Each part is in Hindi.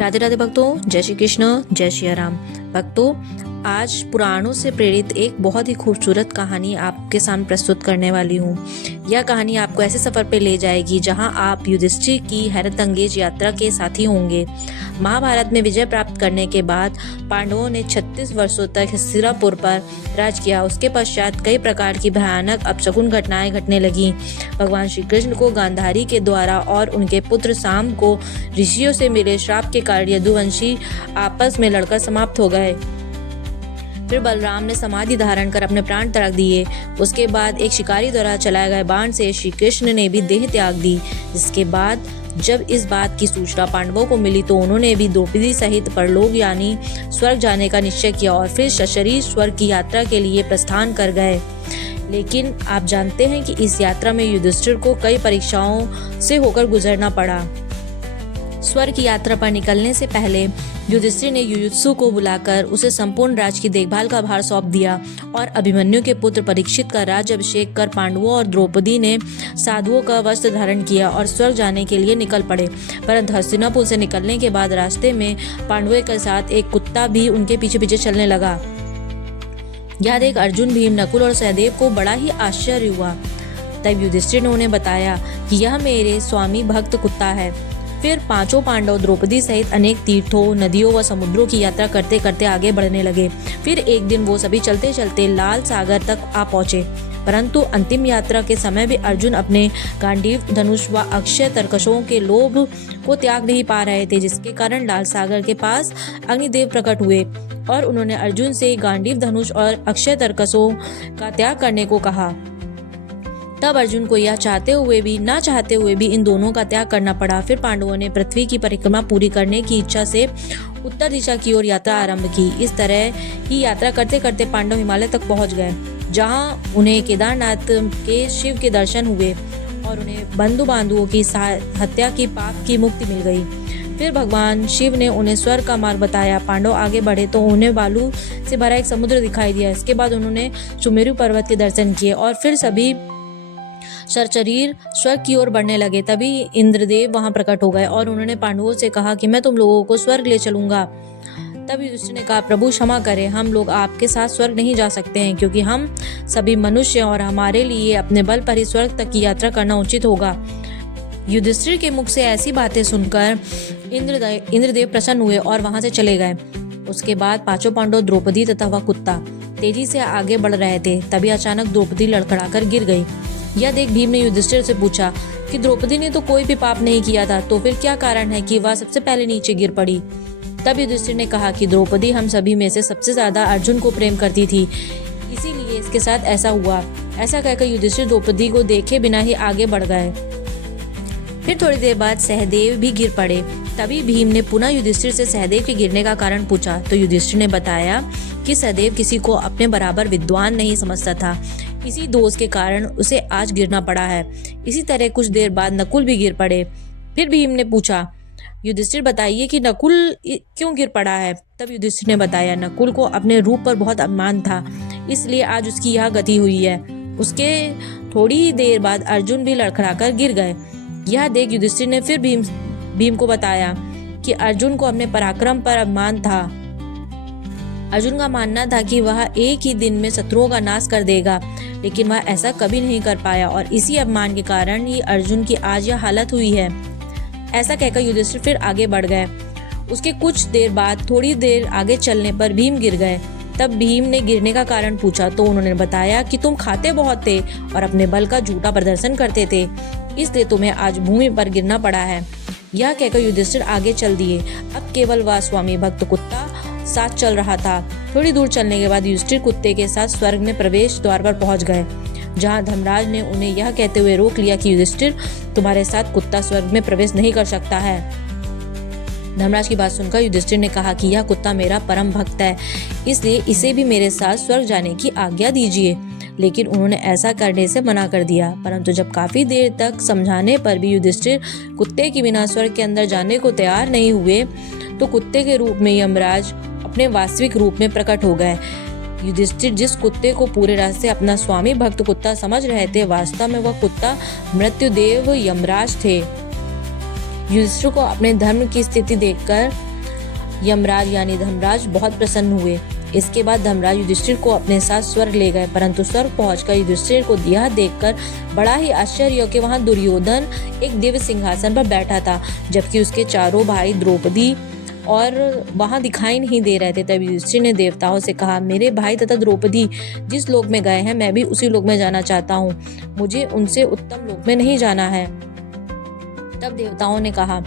राधे राधे भक्तों, जय श्री कृष्ण, जय श्री राम। भक्तों, आज पुराणों से प्रेरित एक बहुत ही खूबसूरत कहानी आपके सामने प्रस्तुत करने वाली हूँ। यह कहानी आपको ऐसे सफर पे ले जाएगी जहाँ आप युधिष्ठिर की हैरतअंगेज यात्रा के साथी होंगे। महाभारत में विजय प्राप्त करने के बाद पांडवों ने 36 वर्षों तक हस्तिनापुर पर राज किया। उसके पश्चात कई प्रकार की भयानक अपशकुन घटनाएं घटने लगी। भगवान श्री कृष्ण को गांधारी के द्वारा और उनके पुत्र साम को ऋषियों से मिले श्राप के कारण यदुवंशी आपस में लड़कर समाप्त हो गए। फिर बलराम ने समाधि धारण कर अपने प्राण त्याग दिए। उसके बाद एक शिकारी द्वारा चलाए गए बाण से श्री कृष्ण ने भी देह त्याग दी। जिसके बाद जब इस बात की सूचना पांडवों को मिली तो उन्होंने भी द्रौपदी सहित परलोक यानी स्वर्ग जाने का निश्चय किया और फिर सशरीर स्वर्ग की यात्रा के लिए प्रस्थान कर गए। लेकिन आप जानते हैं कि इस यात्रा में युधिष्ठिर को कई परीक्षाओं से होकर गुजरना पड़ा। स्वर्ग की यात्रा पर निकलने से पहले युधिष्ठिर ने युयुत्सु को बुलाकर उसे संपूर्ण राज्य की देखभाल का भार सौंप दिया और अभिमन्यु के पुत्र परीक्षित का राज्य अभिषेक कर पांडवों और द्रौपदी ने साधुओं का वस्त्र धारण किया और स्वर्ग जाने के लिए निकल पड़े। परंतु हस्तिनापुर से निकलने के बाद रास्ते में पांडवों के साथ एक कुत्ता भी उनके पीछे पीछे चलने लगा। यह देख अर्जुन, भीम, नकुल और सहदेव को बड़ा ही आश्चर्य हुआ। तब युधिष्ठिर ने उन्हें बताया कि यह मेरे स्वामी भक्त कुत्ता है। फिर पांचों पांडव द्रौपदी सहित अनेक तीर्थों, नदियों व समुद्रों की यात्रा करते करते आगे बढ़ने लगे। फिर एक दिन वो सभी चलते चलते लाल सागर तक आ पहुंचे। परंतु अंतिम यात्रा के समय भी अर्जुन अपने गांडीव धनुष व अक्षय तरकशों के लोभ को त्याग नहीं पा रहे थे, जिसके कारण लाल सागर के पास अग्निदेव प्रकट हुए और उन्होंने अर्जुन से गांडीव धनुष और अक्षय तरकशों का त्याग करने को कहा। तब अर्जुन को यह चाहते हुए भी ना चाहते हुए भी इन दोनों का त्याग करना पड़ा। फिर पांडवों ने पृथ्वी की परिक्रमा पूरी करने की इच्छा से उत्तर दिशा की ओर यात्रा आरंभ की। इस तरह ही यात्रा करते करते पांडव हिमालय तक पहुंच गए, जहां उन्हें केदारनाथ के शिव के दर्शन हुए और उन्हें बंधु बांधुओं की हत्या की पाप की मुक्ति मिल गई। फिर भगवान शिव ने उन्हें स्वर्ग का मार्ग बताया। पांडव आगे बढ़े तो उन्हें बालू से भरा एक समुद्र दिखाई दिया। इसके बाद उन्होंने सुमेरु पर्वत के दर्शन किए और फिर सभी सशरीर स्वर्ग की ओर बढ़ने लगे। तभी इंद्रदेव वहां प्रकट हो गए और उन्होंने पांडवों से कहा कि मैं तुम लोगों को स्वर्ग ले चलूंगा। तब युधिष्ठिर ने कहा, प्रभु क्षमा करें, हम लोग आपके साथ स्वर्ग नहीं जा सकते हैं, क्योंकि हम सभी मनुष्य और हमारे लिए अपने बल पर ही स्वर्ग तक की यात्रा करना उचित होगा। युधिष्ठिर के मुख से ऐसी बातें सुनकर इंद्रदेव प्रसन्न हुए और वहां से चले गए। उसके बाद पांचों पांडव, द्रौपदी तथा वह कुत्ता तेजी से आगे बढ़ रहे थे। तभी अचानक द्रौपदी लड़खड़ाकर गिर गई। यह देख भीम ने युधिष्ठिर से पूछा कि द्रौपदी ने तो कोई भी पाप नहीं किया था, तो फिर क्या कारण है कि वह सबसे पहले नीचे गिर पड़ी। तब युधिष्ठिर ने कहा कि द्रौपदी हम सभी में से सबसे ज्यादा अर्जुन को प्रेम करती थी, इसीलिए इसके साथ ऐसा हुआ। ऐसा कहकर युधिष्ठिर द्रौपदी को देखे बिना ही आगे बढ़ गए। फिर थोड़ी देर बाद सहदेव भी गिर पड़े। तभी भीम ने पुनः युधिष्ठिर से सहदेव के गिरने का कारण पूछा तो युधिष्ठिर ने बताया कि सहदेव किसी को अपने बराबर विद्वान नहीं समझता था, इसी दोष के कारण उसे आज गिरना पड़ा है। इसी तरह कुछ देर बाद नकुल भी गिर पड़े। फिर भीम ने पूछा, युधिष्ठिर बताइए कि नकुल क्यों गिर पड़ा है। तब युधिष्ठिर ने बताया, नकुल को अपने रूप पर बहुत अभिमान था, इसलिए आज उसकी यह गति हुई है। उसके थोड़ी ही देर बाद अर्जुन भी लड़खड़ाकर गिर गए। यह देख युधिष्ठिर ने फिर भीम को बताया कि अर्जुन को अपने पराक्रम पर अभिमान था। अर्जुन का मानना था कि वह एक ही दिन में शत्रुओं का नाश कर देगा, लेकिन वह ऐसा कभी नहीं कर पाया और इसी अभिमान के कारण ही अर्जुन की आज यह हालत हुई है। ऐसा कहकर युधिष्ठिर फिर आगे बढ़ गए। उसके कुछ देर बाद थोड़ी देर आगे चलने पर भीम गिर गए। तब भीम ने गिरने का कारण पूछा तो उन्होंने बताया कि तुम खाते बहुत थे और अपने बल का झूठा प्रदर्शन करते थे, इसलिए तुम्हें आज भूमि पर गिरना पड़ा है। यह कहकर युधिष्ठिर आगे चल दिए। अब केवल वह स्वामी भक्त कुत्ता साथ चल रहा था। थोड़ी दूर चलने के बाद युधिष्ठिर कुत्ते के साथ स्वर्ग में प्रवेश द्वार पर पहुंच गए, जहां धर्मराज ने उन्हें यह कहते हुए रोक लिया कि युधिष्ठिर, तुम्हारे साथ कुत्ता स्वर्ग में प्रवेश नहीं कर सकता है। धर्मराज की बात सुनकर युधिष्ठिर ने कहा कि यह कुत्ता मेरा परम भक्त है, इसलिए इसे भी मेरे साथ स्वर्ग जाने की आज्ञा दीजिए। लेकिन उन्होंने ऐसा करने से मना कर दिया। परंतु जब काफी देर तक समझाने पर भी युधिष्ठिर कुत्ते के बिना स्वर्ग के अंदर जाने को तैयार नहीं हुए, तो कुत्ते के रूप में यमराज अपने वास्तविक रूप में प्रकट हो गए। युधिष्ठिर जिस कुत्ते को पूरे रास्ते अपना स्वामी भक्त कुत्ता समझ रहे थे, वास्तव में वह कुत्ता मृत्युदेव यमराज थे। युधिष्ठिर को अपने धर्म की स्थिति देखकर यमराज यानी धर्मराज बहुत प्रसन्न हुए। इसके बाद धर्मराज युधिष्ठिर को अपने साथ स्वर्ग ले गए, परंतु स्वर्ग पहुंचकर युधिष्ठिर को यह देखकर बड़ा ही आश्चर्य कि वहां दुर्योधन एक दिव्य सिंहासन पर बैठा था, जबकि उसके चारों भाई द्रौपदी और वहां दिखाई नहीं दे रहे थे। तब युधिष्ठिर ने देवताओं से कहा, मेरे भाई तथा द्रौपदी जिस लोक में गए हैं, मैं भी उसी लोक में जाना चाहता हूँ, मुझे उनसे उत्तम लोक में नहीं जाना है। तब देवताओं ने कहा,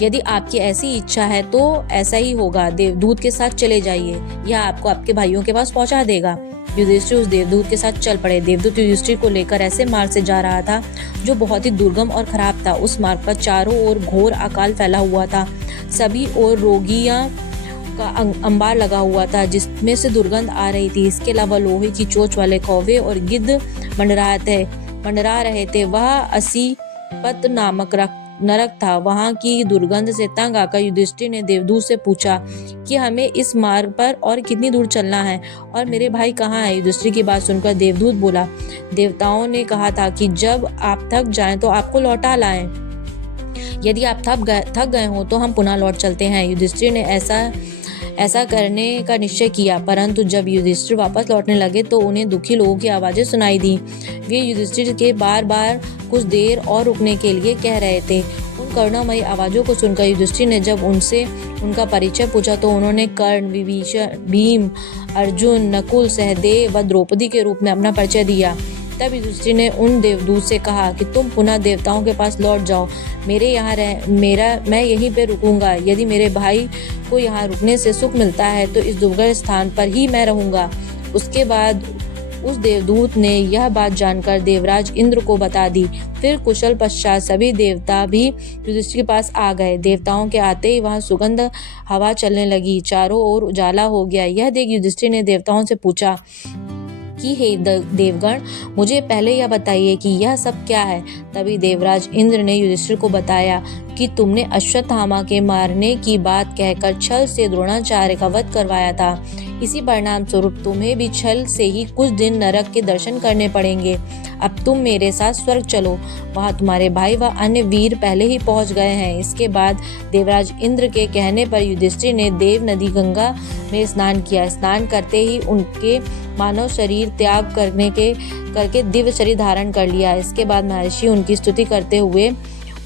यदि आपकी ऐसी इच्छा है तो ऐसा ही होगा, देवदूत के साथ चले जाइए, यह आपको आपके भाइयों के पास पहुंचा देगा। युधिष्ठिर उस देवदूत के साथ चल पड़े। देवदूत युधिष्ठिर को लेकर ऐसे मार्ग से जा रहा था जो बहुत ही दुर्गम और खराब था। उस मार्ग पर चारों ओर घोर अकाल फैला हुआ था, सभी ओर रोगियां का अंबार लगा हुआ था जिसमें से दुर्गंध आ रही थी। इसके अलावा लोहे की चोंच वाले कौवे और गिद्ध मंडरा रहे थे। वह असीपत नामक नरक था। वहां की दुर्गंध से तंग आकर युधिष्ठिर ने देवदूत से पूछा कि हमें इस मार्ग पर और कितनी दूर चलना है और मेरे भाई कहाँ है। युधिष्ठिर की बात सुनकर देवदूत बोला, देवताओं ने कहा था कि जब आप थक जाएं तो आपको लौटा लाएं। यदि आप थक गए हो तो हम पुनः लौट चलते हैं। युधिष्ठिर ने ऐसा करने का निश्चय किया, परंतु जब युधिष्ठिर वापस लौटने लगे तो उन्हें दुखी लोगों की आवाजें सुनाई दी। वे युधिष्ठिर के बार बार कुछ देर और रुकने के लिए कह रहे थे। उन करुणामयी आवाजों को सुनकर युधिष्ठिर ने जब उनसे उनका परिचय पूछा तो उन्होंने कर्ण, विभीषण, भीम, अर्जुन, नकुल, सहदेव व द्रौपदी के रूप में अपना परिचय दिया। तब युधिष्ठिर ने उन देवदूत से कहा कि तुम पुनः देवताओं के पास लौट जाओ, मैं यहीं पे रुकूंगा। यदि मेरे भाई को यहाँ रुकने से सुख मिलता है तो इस दुर्गम स्थान पर ही मैं रहूंगा। उसके बाद उस देवदूत ने यह बात जानकर देवराज इंद्र को बता दी। फिर कुशल पश्चात सभी देवता भी युधिष्ठिर के पास आ गए। देवताओं के आते ही वहां सुगंध हवा चलने लगी, चारों ओर उजाला हो गया। यह देख युधिष्ठिर ने देवताओं से पूछा कि हे देवगण, मुझे पहले यह बताइए कि यह सब क्या है। तभी देवराज इंद्र ने युधिष्ठिर को बताया कि तुमने अश्वत्थामा के मारने की बात कहकर छल से द्रोणाचार्य का वध करवाया था। इसी परिणाम स्वरूप तुम्हें भी छल से ही कुछ दिन नरक के दर्शन करने पड़ेंगे। अब तुम मेरे साथ स्वर्ग चलो, वहां तुम्हारे भाई व अन्य वीर पहले ही पहुंच गए हैं। इसके बाद देवराज इंद्र के कहने पर युधिष्ठिर ने देव नदी गंगा में स्नान किया। स्नान करते ही उनके मानव शरीर त्याग करके दिव्य शरीर धारण कर लिया। इसके बाद महर्षि उनकी स्तुति करते हुए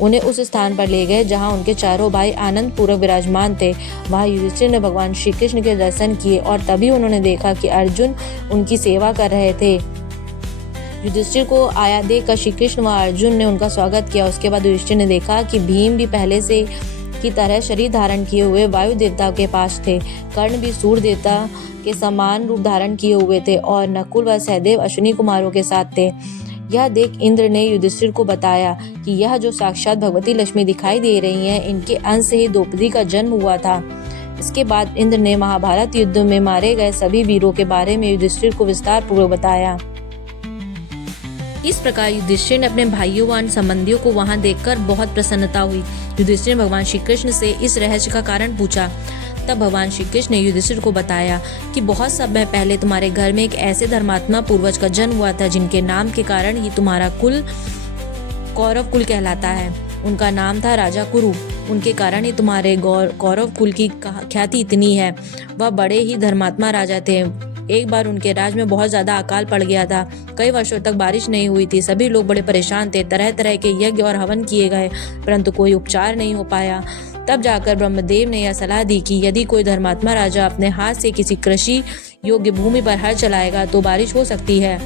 उन्हें उस स्थान पर ले गए जहां उनके चारों भाई आनंद पूर्वक विराजमान थे। वहां युधिष्ठिर ने भगवान श्री कृष्ण के दर्शन किए और तभी उन्होंने देखा कि अर्जुन उनकी सेवा कर रहे थे। युधिष्ठिर को आया देखकर श्री कृष्ण व अर्जुन ने उनका स्वागत किया। उसके बाद युधिष्ठिर ने देखा कि भीम भी पहले से की तरह शरीर धारण किए हुए वायु देवता के पास थे। कर्ण भी सूर्य देवता के समान रूप धारण किए हुए थे और नकुल व सहदेव अश्विनी कुमारों के साथ थे। यह देख इंद्र ने युधिष्ठिर को बताया कि यह जो साक्षात भगवती लक्ष्मी दिखाई दे रही हैं, इनके अंश से ही द्रौपदी का जन्म हुआ था। इसके बाद इंद्र ने महाभारत युद्ध में मारे गए सभी वीरों के बारे में युधिष्ठिर को विस्तार पूर्वक बताया। इस प्रकार युधिष्ठिर ने अपने भाइयों व संबंधियों को वहां देखकर बहुत प्रसन्नता हुई। युधिष्ठिर ने भगवान श्री कृष्ण से इस रहस्य का कारण पूछा। तब भगवान श्री कृष्ण ने युधिष्ठिर को बताया कि बहुत समय पहले तुम्हारे घर में एक ऐसे धर्मात्मा पूर्वज का जन्म हुआ था जिनके नाम के कारण ही तुम्हारा कुल कौरव कुल कहलाता है। उनका नाम था राजा कुरु। उनके कारण ही तुम्हारे कौरव कुल की ख्याति इतनी है। वह बड़े ही धर्मात्मा राजा थे। एक बार उनके राज में बहुत ज्यादा अकाल पड़ गया था। कई वर्षों तक बारिश नहीं हुई थी। सभी लोग बड़े परेशान थे। तरह तरह के यज्ञ और हवन किए गए, परंतु कोई उपचार नहीं हो पाया। तब जाकर ब्रह्मदेव ने यह सलाह दी कि यदि कोई धर्मात्मा राजा अपने हाथ से किसी कृषि योग्य भूमि पर हल चलाएगा तो बारिश हो सकती है।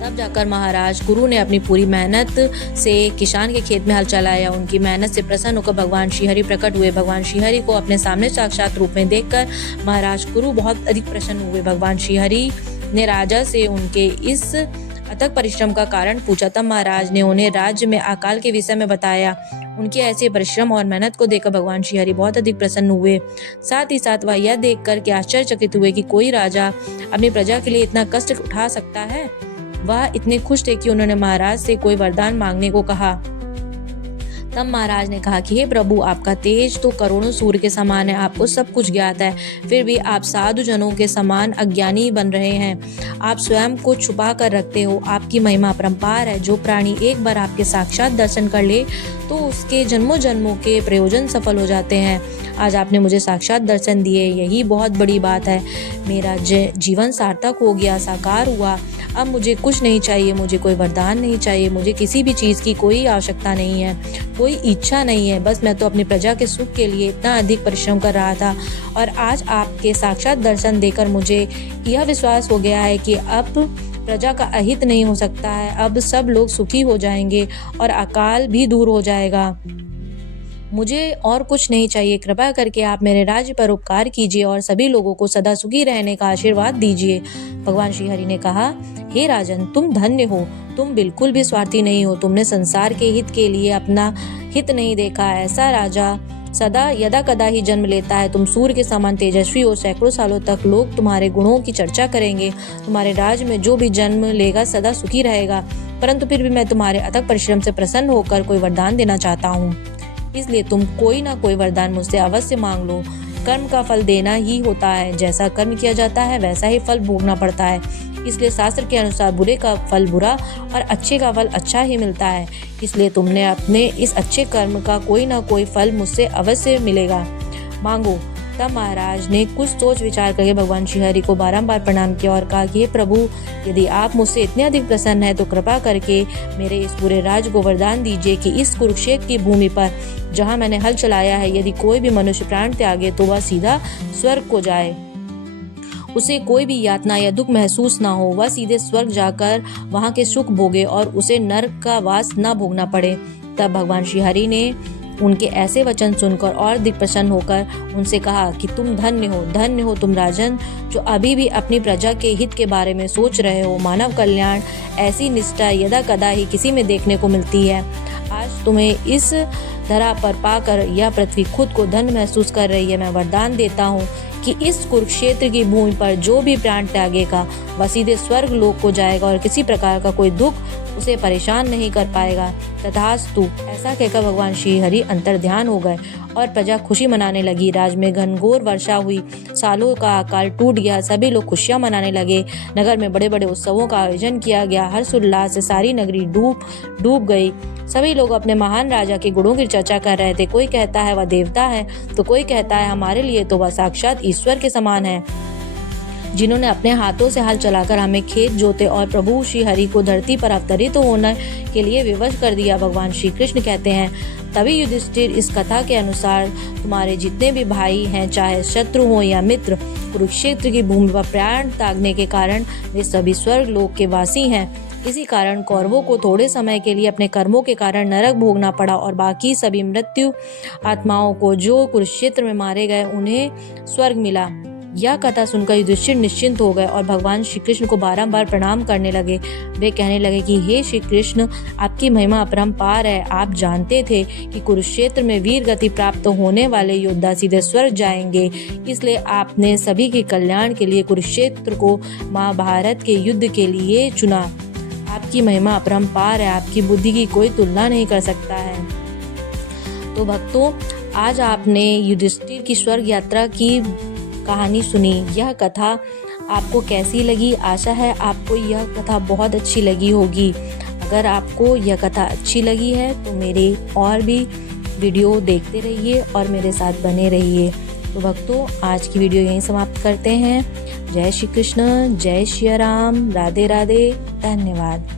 तब जाकर महाराज कुरु ने अपनी पूरी मेहनत से किसान के खेत में हल चलाया। उनकी मेहनत से प्रसन्न होकर भगवान श्रीहरि प्रकट हुए। भगवान श्रीहरि को अपने सामने साक्षात रूप में देखकर महाराज कुरु बहुत अधिक प्रसन्न हुए। भगवान श्रीहरि ने राजा से उनके इस अथक परिश्रम का कारण पूछा। तब महाराज ने उन्हें राज्य में अकाल के विषय में बताया। उनके ऐसे परिश्रम और मेहनत को देखकर भगवान श्रीहरि बहुत अधिक प्रसन्न हुए। साथ ही साथ वह यह देखकर के आश्चर्यचकित हुए कि कोई राजा अपनी प्रजा के लिए इतना कष्ट उठा सकता है। वह इतने खुश थे कि उन्होंने महाराज से कोई वरदान मांगने को कहा। तब महाराज ने कहा कि हे प्रभु, आपका तेज तो करोड़ों सूर्य के समान है, आपको सब कुछ ज्ञात है, फिर भी आप साधु जनों के समान अज्ञानी बन रहे हैं। आप स्वयं को छुपा कर रखते हो। आपकी महिमा अपरंपार है। जो प्राणी एक बार आपके साक्षात दर्शन कर ले तो उसके जन्मों जन्मों के प्रयोजन सफल हो जाते हैं। आज आपने मुझे साक्षात दर्शन दिए, यही बहुत बड़ी बात है। मेरा जीवन सार्थक हो गया, साकार हुआ। अब मुझे कुछ नहीं चाहिए, मुझे कोई वरदान नहीं चाहिए, मुझे किसी भी चीज़ की कोई आवश्यकता नहीं है, कोई इच्छा नहीं है। बस मैं तो अपनी प्रजा के सुख के लिए इतना अधिक परिश्रम कर रहा था और आज आपके साक्षात दर्शन देकर मुझे यह विश्वास हो गया है कि अब प्रजा का अहित नहीं हो सकता है। अब सब लोग सुखी हो जाएंगे और अकाल भी दूर हो जाएगा। मुझे और कुछ नहीं चाहिए। कृपा करके आप मेरे राज्य पर उपकार कीजिए और सभी लोगों को सदा सुखी रहने का आशीर्वाद दीजिए। भगवान श्री हरि ने कहा, हे राजन, तुम धन्य हो, तुम बिल्कुल भी स्वार्थी नहीं हो। तुमने संसार के हित के लिए अपना हित नहीं देखा। ऐसा राजा सदा यदा कदा ही जन्म लेता है। तुम सूर्य के समान तेजस्वी हो। सैकड़ों सालों तक लोग तुम्हारे गुणों की चर्चा करेंगे। तुम्हारे राज्य में जो भी जन्म लेगा सदा सुखी रहेगा। परंतु फिर भी मैं तुम्हारे अथक परिश्रम से प्रसन्न होकर कोई वरदान देना चाहता हूँ। इसलिए तुम कोई ना कोई वरदान मुझसे अवश्य मांग लो। कर्म का फल देना ही होता है। जैसा कर्म किया जाता है वैसा ही फल भोगना पड़ता है। इसलिए शास्त्र के अनुसार बुरे का फल बुरा और अच्छे का फल अच्छा ही मिलता है। इसलिए तुमने अपने इस अच्छे कर्म का कोई ना कोई फल मुझसे अवश्य मिलेगा। मांगो। तब महाराज ने कुछ सोच विचार करके भगवान श्री हरि को बारंबार प्रणाम किया और कहा कि हे प्रभु, यदि आप मुझसे इतने अधिक प्रसन्न हैं तो कृपा करके मेरे इस पूरे राज्य को वरदान दीजिए कि इस कुरुक्षेत्र की भूमि पर जहाँ मैंने हल चलाया है, यदि कोई भी मनुष्य प्राण त्यागे तो वह सीधा स्वर्ग को जाए। उसे कोई भी यातना या दुख महसूस ना हो। वह सीधे स्वर्ग जाकर वहाँ के सुख भोगे और उसे नरक का वास न भोगना पड़े। तब भगवान श्री हरि ने उनके ऐसे वचन सुनकर और अधिक प्रसन्न होकर उनसे कहा कि तुम धन्य हो तुम राजन, जो अभी भी अपनी प्रजा के हित के बारे में सोच रहे हो। मानव कल्याण ऐसी निष्ठा यदा कदा ही किसी में देखने को मिलती है। आज तुम्हें इस धरा पर पाकर यह पृथ्वी खुद को धन्य महसूस कर रही है। मैं वरदान देता हूँ कि इस कुरुक्षेत्र की भूमि पर जो भी प्राण त्यागेगा वह सीधे स्वर्ग लोक को जाएगा और किसी प्रकार का कोई दुख उसे परेशान नहीं कर पाएगा। तथास्तु। ऐसा कहकर भगवान श्री हरि अंतर्ध्यान हो गए और प्रजा खुशी मनाने लगी। राज्य में घनघोर वर्षा हुई। सालों का अकाल टूट गया। सभी लोग खुशियां मनाने लगे। नगर में बड़े बड़े उत्सवों का आयोजन किया गया। हर्षोल्लास से सारी नगरी डूब गई। सभी लोग अपने महान राजा के गुणों की चर्चा कर रहे थे। कोई कहता है वह देवता है तो कोई कहता है हमारे लिए तो वह साक्षात ईश्वर के समान है, जिन्होंने अपने हाथों से हल चलाकर हमें खेत जोते और प्रभु श्री हरि को धरती पर अवतरित होने के लिए विवश कर दिया। भगवान श्री कृष्ण कहते हैं, तभी युधिष्ठिर, इस कथा के अनुसार तुम्हारे जितने भी भाई हैं, चाहे शत्रु हो या मित्र, कुरुक्षेत्र की भूमि पर प्राण त्यागने के कारण वे सभी स्वर्ग लोक के वासी हैं। इसी कारण कौरवों को थोड़े समय के लिए अपने कर्मों के कारण नरक भोगना पड़ा और बाकी सभी मृत्यु आत्माओं को जो कुरुक्षेत्र में मारे गए उन्हें स्वर्ग मिला। यह कथा सुनकर युधिष्ठिर निश्चिंत हो गए और भगवान श्री कृष्ण को बारंबार प्रणाम करने लगे। वे कहने लगे कि हे श्री कृष्ण, आपकी महिमा अपरंपार है। आप जानते थे कि कुरुक्षेत्र में वीर गति प्राप्त होने वाले योद्धा सीधे स्वर्ग जाएंगे, इसलिए आपने सभी के कल्याण के लिए कुरुक्षेत्र को महाभारत के युद्ध के लिए चुना। आपकी महिमा अपरंपार है। आपकी बुद्धि की कोई तुलना नहीं कर सकता है। तो भक्तों, आज आपने युधिष्ठिर की स्वर्ग यात्रा की कहानी सुनी। यह कथा आपको कैसी लगी? आशा है आपको यह कथा बहुत अच्छी लगी होगी। अगर आपको यह कथा अच्छी लगी है तो मेरे और भी वीडियो देखते रहिए और मेरे साथ बने रहिए। तो भक्तों, आज की वीडियो यहीं समाप्त करते हैं। जय श्री कृष्ण, जय श्री राम, राधे राधे, धन्यवाद।